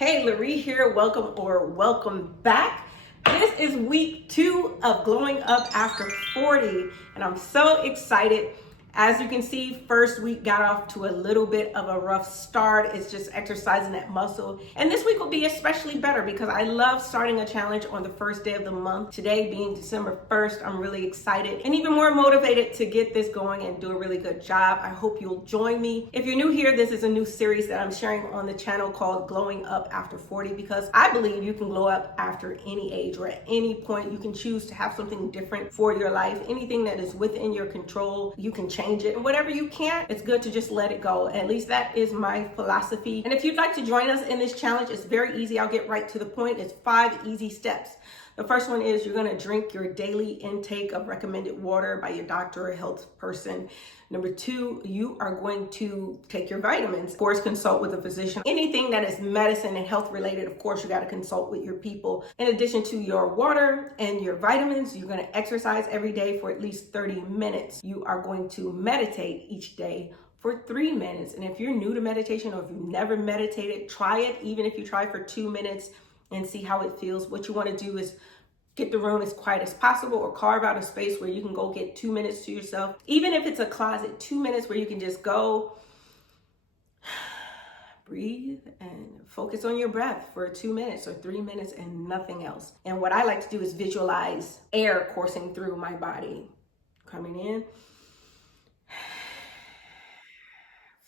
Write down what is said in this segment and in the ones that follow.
Hey, Laree here. Welcome back. This is week 2 of Glowing Up After 40, and I'm so excited. As you can see, first week got off to a little bit of a rough start. It's just exercising that muscle. And this week will be especially better because I love starting a challenge on the first day of the month. Today being December 1st, I'm really excited and even more motivated to get this going and do a really good job. I hope you'll join me. If you're new here, this is a new series that I'm sharing on the channel called Glowing Up After 40 because I believe you can glow up after any age or at any point. You can choose to have something different for your life. Anything that is within your control, you can change it. And whatever you can't, it's good to just let it go. At least that is my philosophy. And if you'd like to join us in this challenge, it's very easy. I'll get right to the point. It's 5 easy steps. The first one is you're going to drink your daily intake of recommended water by your doctor or health person. Number 2, you are going to take your vitamins. Of course, consult with a physician. Anything that is medicine and health related, of course, you got to consult with your people. In addition to your water and your vitamins, you're going to exercise every day for at least 30 minutes. You are going to meditate each day for 3 minutes. And if you're new to meditation or if you've never meditated, try it. Even if you try for 2 minutes and see how it feels. What you want to do is get the room as quiet as possible or carve out a space where you can go get 2 minutes to yourself. Even if it's a closet, 2 minutes where you can just go, breathe and focus on your breath for 2 minutes or 3 minutes and nothing else. And what I like to do is visualize air coursing through my body, coming in,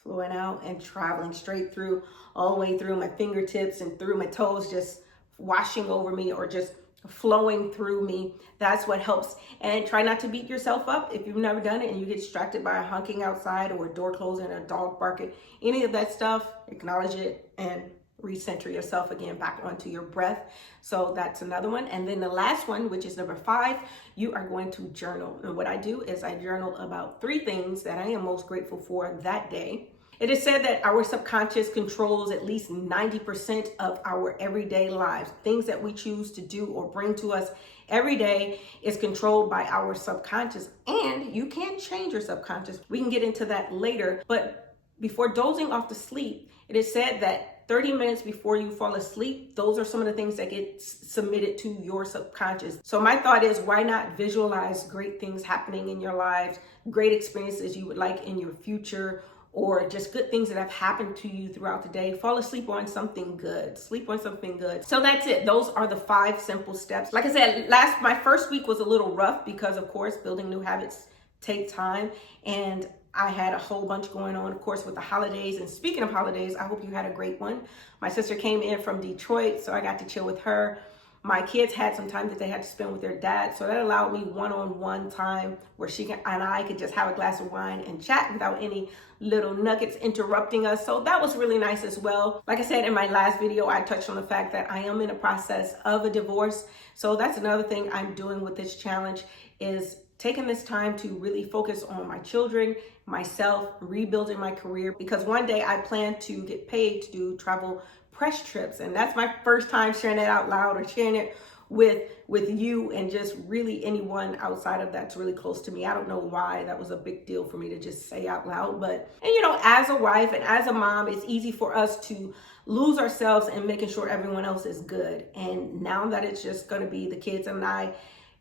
flowing out and traveling straight through, all the way through my fingertips and through my toes, just washing over me or just flowing through me. That's what helps. And try not to beat yourself up if you've never done it and you get distracted by a honking outside or a door closing, a dog barking, any of that stuff. Acknowledge it and recenter yourself again back onto your breath. So that's another one. And then the last one, which is number 5, you are going to journal. And what I do is I journal about 3 things that I am most grateful for that day. It is said that our subconscious controls at least 90% of our everyday lives. Things that we choose to do or bring to us every day is controlled by our subconscious. And you can change your subconscious. We can get into that later. But before dozing off to sleep, it is said that 30 minutes before you fall asleep, those are some of the things that get submitted to your subconscious. So my thought is, why not visualize great things happening in your lives, great experiences you would like in your future, or just good things that have happened to you throughout the day. Fall asleep on something good. Sleep on something good. So that's it. Those are the 5 simple steps. Like I said, my first week was a little rough because, of course, building new habits take time. And I had a whole bunch going on, of course, with the holidays. And speaking of holidays, I hope you had a great one. My sister came in from Detroit, so I got to chill with her. My kids had some time that they had to spend with their dad, so that allowed me one-on-one time where she and I could just have a glass of wine and chat without any little nuggets interrupting us. So that was really nice as well. Like I said in my last video, I touched on the fact that I am in a process of a divorce. So that's another thing I'm doing with this challenge, is taking this time to really focus on my children, myself, rebuilding my career, because one day I plan to get paid to do travel press trips. And that's my first time sharing that out loud or sharing it with you and just really anyone outside of that's really close to me. I don't know why that was a big deal for me to just say out loud, but, and you know, as a wife and as a mom, it's easy for us to lose ourselves in making sure everyone else is good. And now that it's just going to be the kids and I,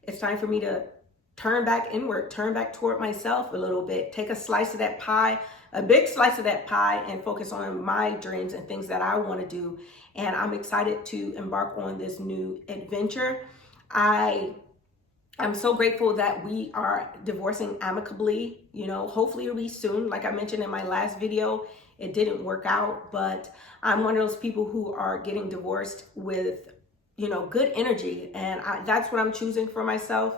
it's time for me to turn back inward, turn back toward myself a little bit, take a slice of that pie, a big slice of that pie, and focus on my dreams and things that I want to do. And I'm excited to embark on this new adventure. I'm so grateful that we are divorcing amicably. You know, hopefully it'll be soon. Like I mentioned in my last video, it didn't work out, but I'm one of those people who are getting divorced with, you know, good energy. And that's what I'm choosing for myself.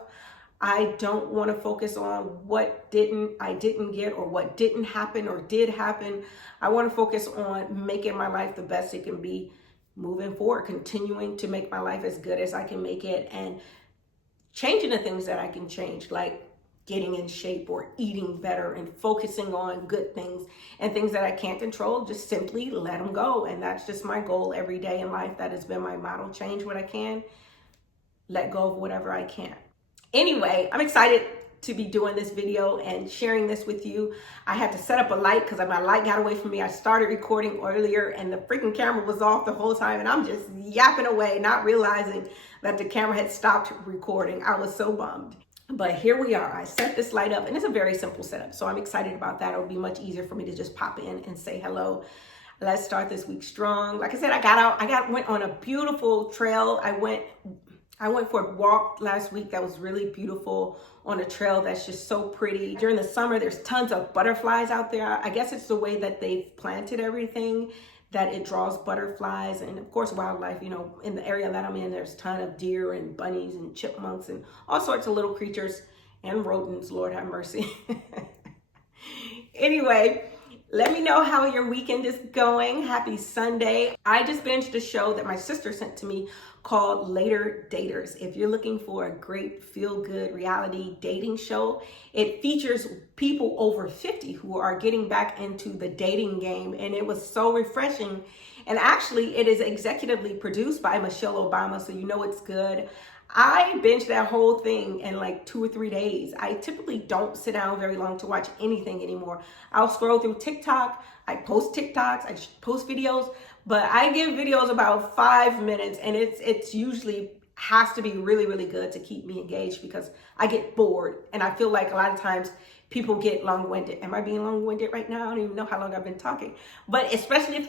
I don't want to focus on what I didn't get or what didn't happen or did happen. I want to focus on making my life the best it can be moving forward, continuing to make my life as good as I can make it and changing the things that I can change, like getting in shape or eating better and focusing on good things, and things that I can't control, just simply let them go. And that's just my goal every day in life. That has been my motto: change what I can, let go of whatever I can't. Anyway, I'm excited to be doing this video and sharing this with you. I had to set up a light because my light got away from me. I started recording earlier and the freaking camera was off the whole time, and I'm just yapping away, not realizing that the camera had stopped recording. I was so bummed. But here we are. I set this light up and it's a very simple setup. So I'm excited about that. It'll be much easier for me to just pop in and say hello. Let's start this week strong. Like I said, went on a beautiful trail. I went for a walk last week that was really beautiful on a trail that's just so pretty. During the summer, there's tons of butterflies out there. I guess it's the way that they've planted everything that it draws butterflies, and of course wildlife. You know, in the area that I'm in, there's a ton of deer and bunnies and chipmunks and all sorts of little creatures and rodents, Lord have mercy. Anyway, let me know how your weekend is going. Happy Sunday. I just binged a show that my sister sent to me called Later Daters. If you're looking for a great feel-good reality dating show, it features people over 50 who are getting back into the dating game, and it was so refreshing. And actually, it is executively produced by Michelle Obama, so you know it's good. I binged that whole thing in like 2 or 3 days. I typically don't sit down very long to watch anything anymore. I'll scroll through TikTok. I post TikToks. I post videos, but I give videos about 5 minutes, and it's usually has to be really, really good to keep me engaged because I get bored. And I feel like a lot of times people get long-winded. Am I being long-winded right now? I don't even know how long I've been talking, but especially if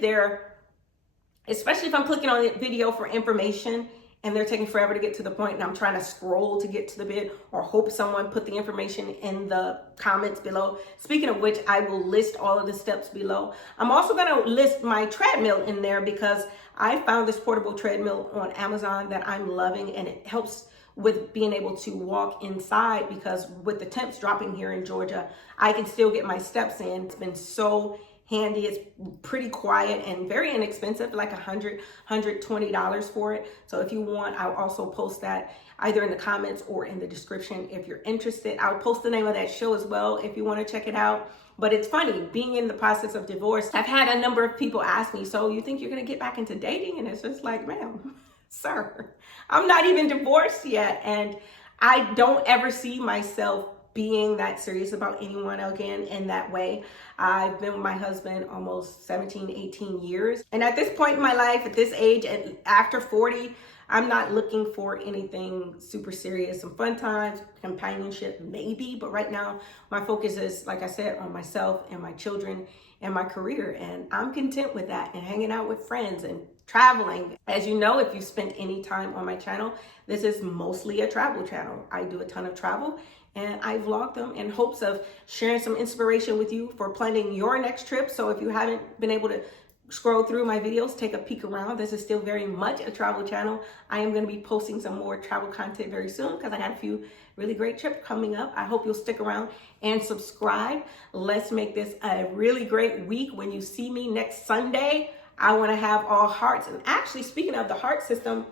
I'm clicking on the video for information and they're taking forever to get to the point, and I'm trying to scroll to get to the bit or hope someone put the information in the comments below. Speaking of which, I will list all of the steps below. I'm also going to list my treadmill in there because I found this portable treadmill on Amazon that I'm loving, and it helps with being able to walk inside because with the temps dropping here in Georgia, I can still get my steps in. It's been so handy. It's pretty quiet and very inexpensive, like $120 for it. So if you want, I'll also post that either in the comments or in the description if you're interested. I'll post the name of that show as well if you want to check it out. But it's funny, being in the process of divorce, I've had a number of people ask me, so you think you're going to get back into dating? And it's just like, ma'am, sir, I'm not even divorced yet. And I don't ever see myself being that serious about anyone again in that way. I've been with my husband almost 17, 18 years. And at this point in my life, at this age, and after 40, I'm not looking for anything super serious. Some fun times, companionship, maybe. But right now, my focus is, like I said, on myself and my children and my career. And I'm content with that and hanging out with friends and traveling. As you know, if you spent any time on my channel, this is mostly a travel channel. I do a ton of travel, and I vlog them in hopes of sharing some inspiration with you for planning your next trip. So if you haven't been able to scroll through my videos, take a peek around. This is still very much a travel channel. I am going to be posting some more travel content very soon because I got a few really great trips coming up. I hope you'll stick around and subscribe. Let's make this a really great week. When you see me next Sunday, I want to have all hearts. And actually, speaking of the heart system,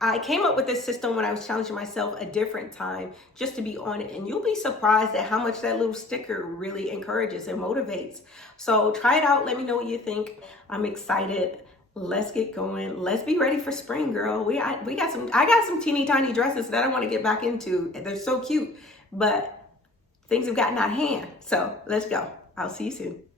I came up with this system when I was challenging myself a different time just to be on it. And you'll be surprised at how much that little sticker really encourages and motivates. So try it out. Let me know what you think. I'm excited. Let's get going. Let's be ready for spring, girl. I got some teeny tiny dresses that I want to get back into. They're so cute, but things have gotten out of hand. So let's go. I'll see you soon.